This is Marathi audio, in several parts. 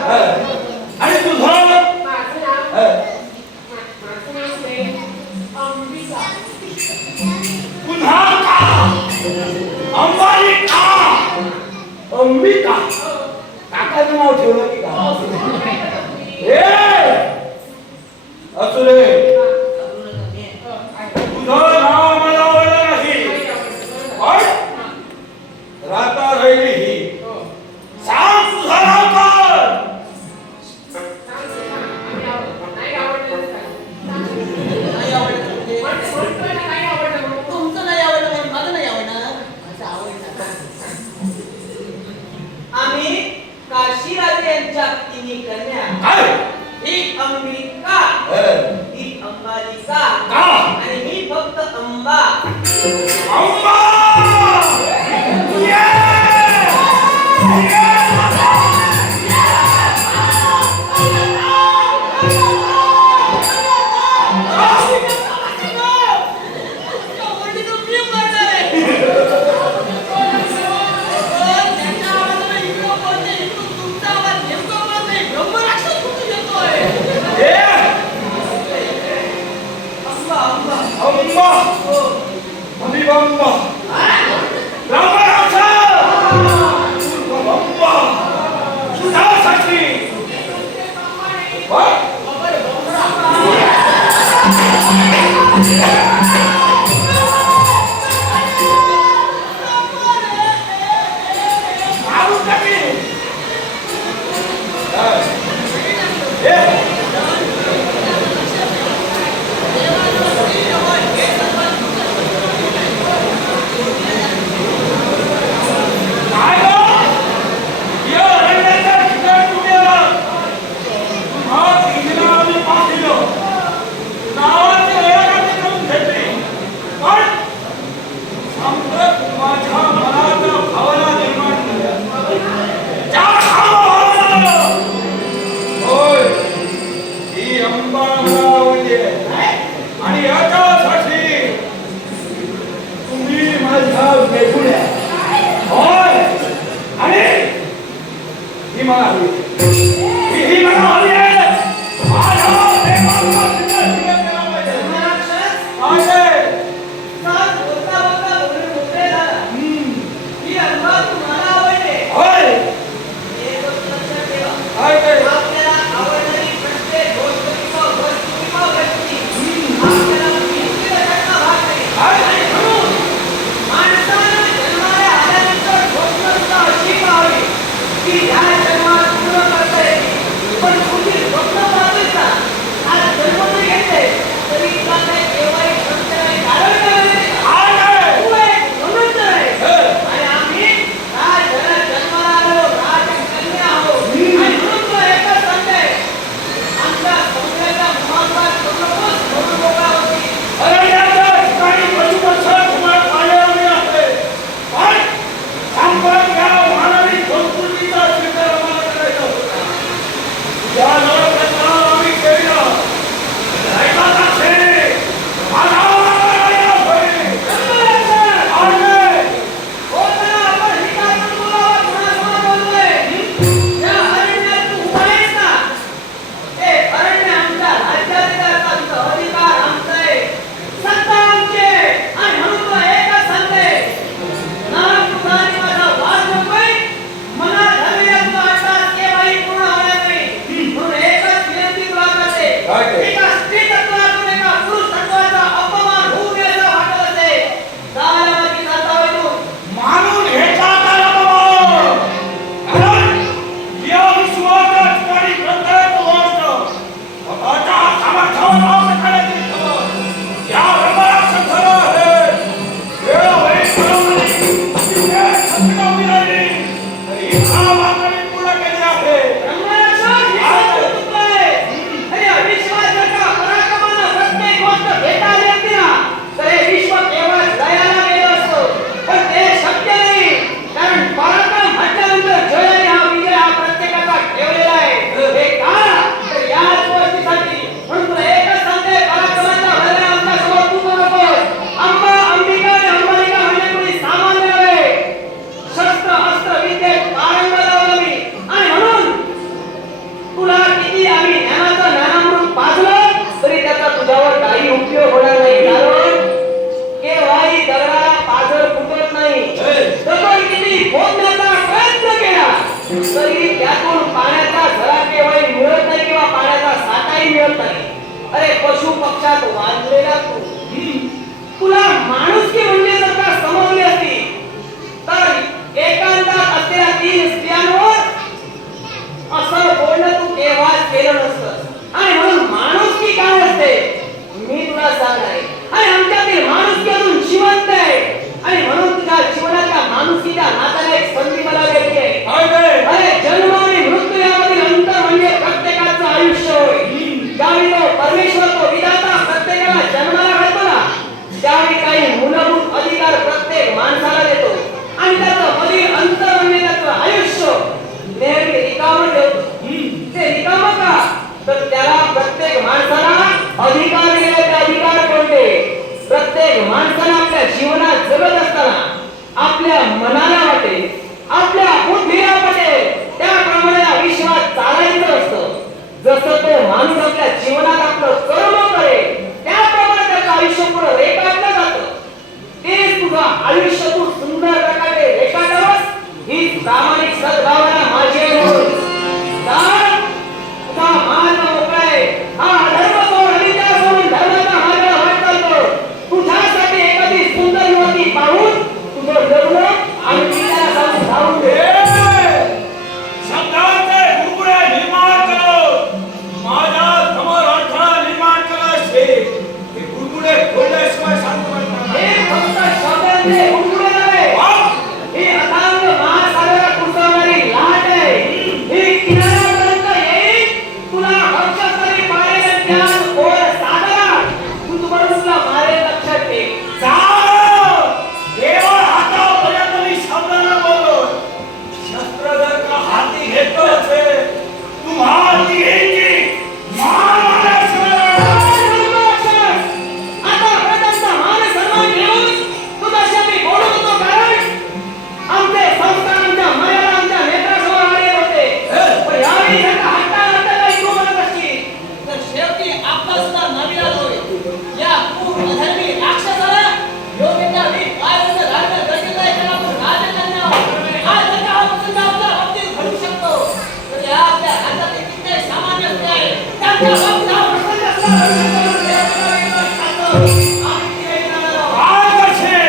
आणि तुझं पुन्हा का अंबानी का अंबिका काकाचं नाव ठेवलं की का असू दे तुझं नाव मला आवडलं नाही पण राता राहिली ही सांग तुझं नाव काय तुमचं नाही आवडलं माझं नाही आवडणार माझं आवडणार आम्ही काशीराज यांच्या तिन्ही कन्या ही अंबिका ही अंबालिका आणि ही फक्त अंबा अंबा तर त्याला प्रत्येक माणसाला अधिकार दिले ते अधिकार कोणते? प्रत्येक माणसाला आपल्या जीवनात जगत असताना आपल्या मनाला वाटे, आपल्या बुद्धीला वाटे त्याप्रमाणे आयुष्यात चालायचं असतं. जसं तो माणूस आपल्या जीवनात आपलं कर्म करेल त्याप्रमाणे त्याचं आयुष्य पुढे रेखाटलं जातं. तेच तुझं आयुष्य तू सुंदर प्रकारे रेखाटावंस ही प्रामाणिक सद्भावना माझी आहे. म्हणून तुझा मार्ग मोकळा आहे. हा अधर्म सोड आणि त्या सोडून धर्माचा मार्ग वाट चालतो. तुझ्यासाठी एखादी सुंदर युवती पाहून तुझं लग्न आणि तिला जाऊन धावून दे. शब्दांचे गुरगुरे निर्माण करत माझ्या समोर अडथळा निर्माण करत असते. हे गुरगुरे खोडल्याशिवाय शांत बसणार हे नाही. फक्त शब्दांचे गुरगुरे नव्हे. ही अथांग महासागरात कुसळणारी लाट आहे. ही किनाऱ्यापर्यंत येईल. तुला हर्षस्थळी पाडेल आणि त्यात खोल सागरात तुझ्याबरोबर तुला मारेल. लक्षात ठेव. केवळ हातापर्यंत मी शब्दांना बोललो. शस्त्र जर का हाती घेतलं असेल तुम्हा तिघींची मान मारल्याशिवाय आता प्रथमचा मान सन्मान घेऊन तुझ्याशी मी बोलत होतो. कारण आमचे संस्कार आमच्या मर्यादा आमच्या नेत्रासमोर आले होते. पण यावेळी जर का हट्टाला काही तू म्हणत असशील तर शेवटी आपला सुद्धा नवीन होय. या क्रूर अधर्मी राक्षसाला योग्य त्या वीर पायावर घालणं गरजेचं आहे. त्याला आपण राजकन्या आज जर का हा प्रसंग आपल्या बाबतीत घडू शकतो तर या आपल्या हातातील किती सामान्य स्त्री आहे त्यांच्या बाबतीत हा प्रसंग काय करशील?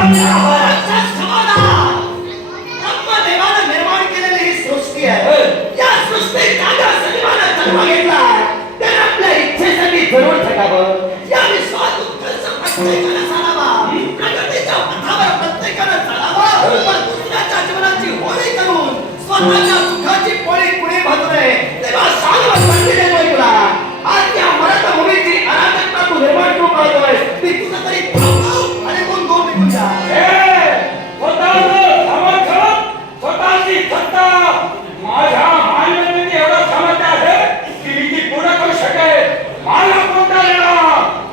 महाराजचा समाधान. ब्रह्मदेवानं निर्माण केलेली ही सृष्टी आहे. या सृष्टीत कागा सजीवानं जन्म घेतला. त्याने आपल्या इच्छेसाठी जरूर ठेकावं. या विश्वात उत्कर्ष प्रत्येकानं साधावा. प्रगतीच्या पथावर प्रत्येकानं चालावं. पण दुसऱ्याच्या जीवनाची होळी करून स्वतःच्या सुखाची पोळी कुणी भाजू नये. तेव्हा शाश्वत संधी देतोय तुला. आज या मराठा भूमीची अराजकता तू निर्माण करू पाहतोय. ती तुझं तरी थांबव आणि कोण दूर निघून जा. स्वतःचं समर्थन, स्वतःची सत्ता माझ्या मान्यतेने एवढं सामर्थ्य आहे की मी ती पूर्ण करू शकेल. मला कोणता देणार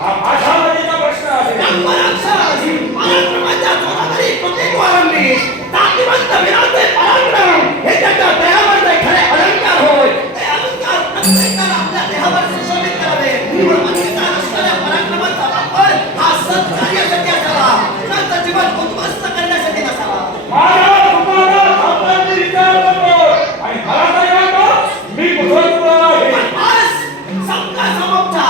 हा माझ्या मनाचा प्रश्न आहे. ब्रह्मराक्षस पराक्रमाच्या जोरावरी कृतीत्व आरंभली. ताकदीवंत वीराचे पराक्रम हे त्याच्या देहावरचे खरे अलंकार होय. ते अलंकार प्रत्येकाला आपल्या देहावर सुशोभित करावे. प्रपंचीता नसणाऱ्या पराक्रमाचा वापर हा सत्कार्यासाठी असावा. कुणाचं जीवन उद्ध्वस्त करण्यासाठी नसावा. माझ्या तुम्हाला आपल्याची विचार करतो आणि मला काय वाटतं मी बुद्धिमान आहे. पण आज संघाचा मोठा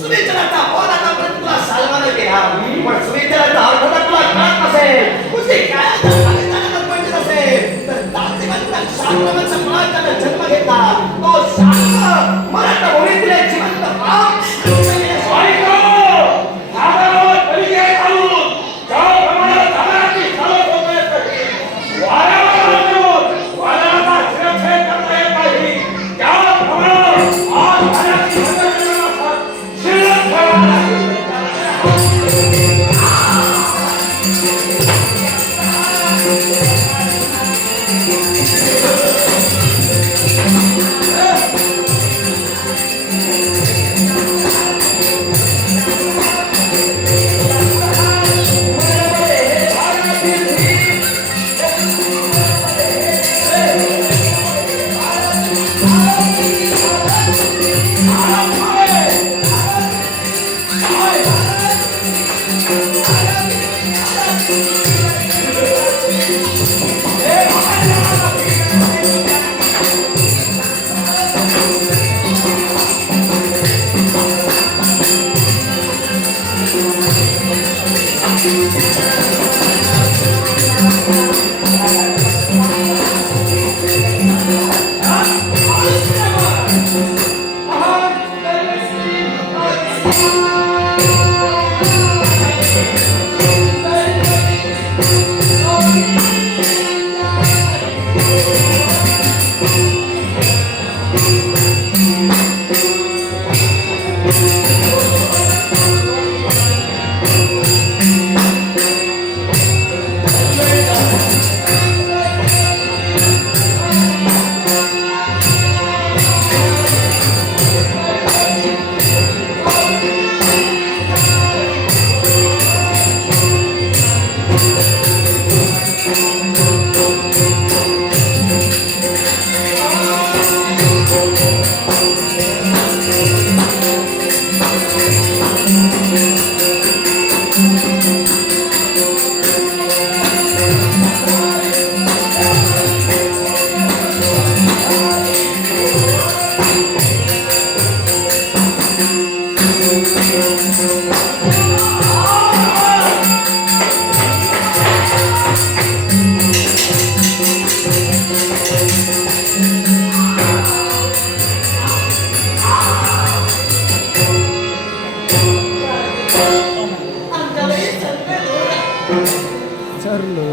सुविचाराचा बोल आतापर्यंत तुला सालवाने केला. पण सुविचाराचा अर्थ तर तुला कळत नसेल. तुझी काय पाकिस्तानात पंडित असेल तर ताकदीवंत शास्त्रवंत मुलाच्यानं जन्म घेतला. तो शास्त्र मराठा भूमीतील एक जिवंत पाप ऐका, नागावर परिचय घालून ज्या प्रमाणात जाणाराची चालत होते वाऱ्यावर आणून वाऱ्याला शिरछेद करता येत नाही. त्या प्रमाणात आज वाऱ्याची संघटना शिल्लक ठेवावी लागेल. आमच्याकडे सगळे चारलो